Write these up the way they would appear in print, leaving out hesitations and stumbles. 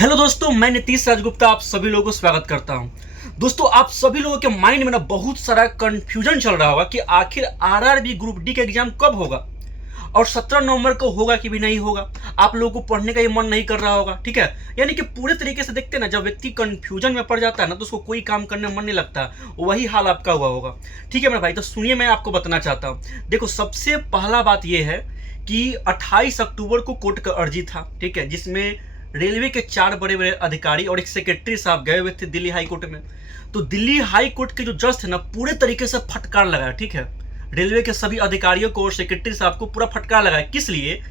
Hello दोस्तों, मैं नीतीश राजगुप्ता आप सभी लोगों को स्वागत करता हूं। दोस्तों, आप सभी लोगों के माइंड में ना बहुत सारा कंफ्यूजन चल रहा होगा कि आखिर आरआरबी ग्रुप डी का एग्जाम कब होगा और 17 नवंबर को होगा कि भी नहीं होगा। आप लोगों को पढ़ने का ही मन नहीं कर रहा होगा, ठीक है। यानी कि पूरे तरीके से देखते हैं ना, जब व्यक्ति कंफ्यूजन में पड़ जाता है ना तो उसको कोई काम करने में मन नहीं लगता। वही हाल आपका हुआ होगा, ठीक है मेरे भाई। तो सुनिए, मैं आपको बताना चाहता हूँ। देखो, सबसे पहला बात यह है कि 28 अक्टूबर को कोर्ट का अर्जी था, ठीक है, जिसमें रेलवे के 4 बड़े बड़े अधिकारी और एक सेक्रेटरी साहब गए हुए थे दिल्ली हाई कोर्ट में। तो दिल्ली हाई कोर्ट के जो जज थे ना, पूरे तरीके से फटकार लगाया, ठीक है। रेलवे के सभी अधिकारियों को और सेक्रेटरी साहब को पूरा फटकार लगाया। किस लिए?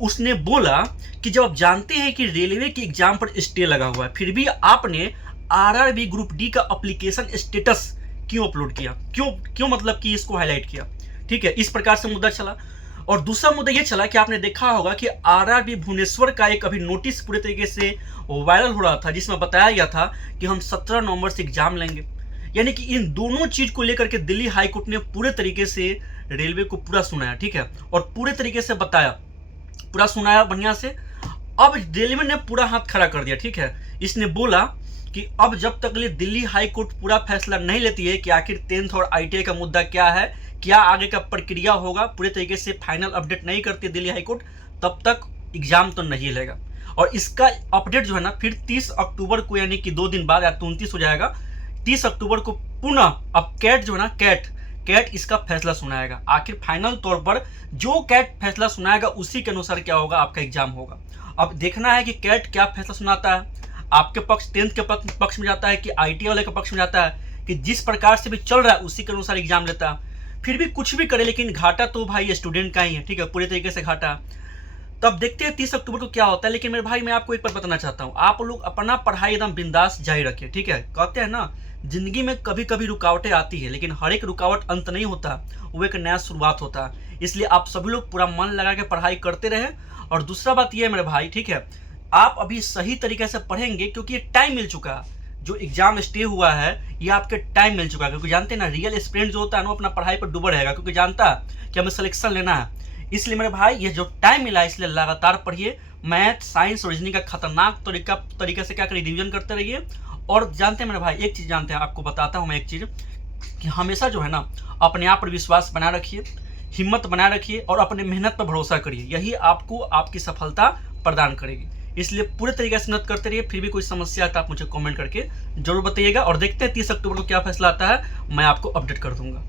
उसने बोला कि जब आप जानते हैं कि रेलवे के एग्जाम पर स्टे लगा हुआ है, फिर भी आपने आरआरबी ग्रुप डी का एप्लीकेशन स्टेटस क्यों अपलोड किया, क्यों क्यों मतलब कि इसको हाईलाइट किया, ठीक है। इस प्रकार से मुद्दा चला। और दूसरा मुद्दा यह चला कि आपने देखा होगा कि आरआरबी भुवनेश्वर का एक अभी नोटिस पूरे तरीके से वायरल हो रहा था, जिसमें बताया गया था कि हम 17 नवंबर से एग्जाम लेंगे। यानी कि इन दोनों चीज को लेकर के दिल्ली हाई कोर्ट ने पूरे तरीके से रेलवे को पूरा सुनाया, ठीक है, और पूरे तरीके से बताया, पूरा सुनाया बढ़िया से। अब रेलवे ने पूरा हाथ खड़ा कर दिया, ठीक है। इसने बोला कि अब जब तक ले दिल्ली हाई कोर्ट पूरा फैसला नहीं लेती है कि आखिर 10th और आईटीआई का मुद्दा क्या है, क्या आगे का प्रक्रिया होगा, पूरे तरीके से फाइनल अपडेट नहीं करती है दिल्ली हाई कोर्ट, तब तक एग्जाम तो नहीं लेगा। और इसका अपडेट जो है ना, फिर 30 अक्टूबर को, यानी कि 2 दिन बाद या 29 हो जाएगा, 30 अक्टूबर को पुनः अब कैट जो है ना, कैट इसका फैसला सुनाएगा। आखिर फाइनल तौर पर जो कैट फैसला सुनाएगा उसी के अनुसार क्या होगा, आपका एग्जाम होगा। अब देखना है कि कैट क्या फैसला सुनाता है, आपके पक्ष 10th के पक्ष में जाता है कि आईटीआई वाले के पक्ष में जाता है, कि जिस प्रकार से भी चल रहा है उसी के अनुसार एग्जाम लेता है। फिर भी कुछ भी करे, लेकिन घाटा तो भाई स्टूडेंट का ही है, ठीक है, पूरे तरीके से घाटा। तब देखते हैं 30 अक्टूबर को क्या होता है। लेकिन मेरे भाई, मैं आपको एक बात बताना चाहता हूँ, आप लोग अपना पढ़ाई एकदम बिंदास जारी रखिए, ठीक है। कहते हैं ना, जिंदगी में कभी कभी रुकावटें आती है, लेकिन हर एक रुकावट अंत नहीं होता, वो एक नया शुरुआत होता है। इसलिए आप सभी लोग पूरा मन लगा के पढ़ाई करते रहे। और दूसरा बात यह है मेरे भाई, ठीक है, आप अभी सही तरीके से पढ़ेंगे क्योंकि ये टाइम मिल चुका है। जो एग्जाम स्टे हुआ है ये आपके टाइम मिल चुका है, क्योंकि जानते हैं ना, रियल एस्पिरेंट जो होता है ना, अपना पढ़ाई पर डूबा रहेगा, क्योंकि जानता है कि हमें सिलेक्शन लेना है। इसलिए मेरे भाई, ये जो टाइम मिला है, इसलिए लगातार पढ़िए। मैथ, साइंस और रीजनिंग का खतरनाक तरीके से क्या करिए, रिविजन करते रहिए। और जानते हैं मेरे भाई, एक चीज़ जानते हैं, आपको बताता हूँ मैं एक चीज़, कि हमेशा जो है ना, अपने आप पर विश्वास बनाए रखिए, हिम्मत बनाए रखिए और अपने मेहनत पर भरोसा करिए। यही आपको आपकी सफलता प्रदान करेगी। इसलिए पूरे तरीके से मेहनत करते रहिए। फिर भी कोई समस्या है तो आप मुझे कमेंट करके जरूर बताइएगा। और देखते हैं 30 अक्टूबर को क्या फैसला आता है, मैं आपको अपडेट कर दूंगा।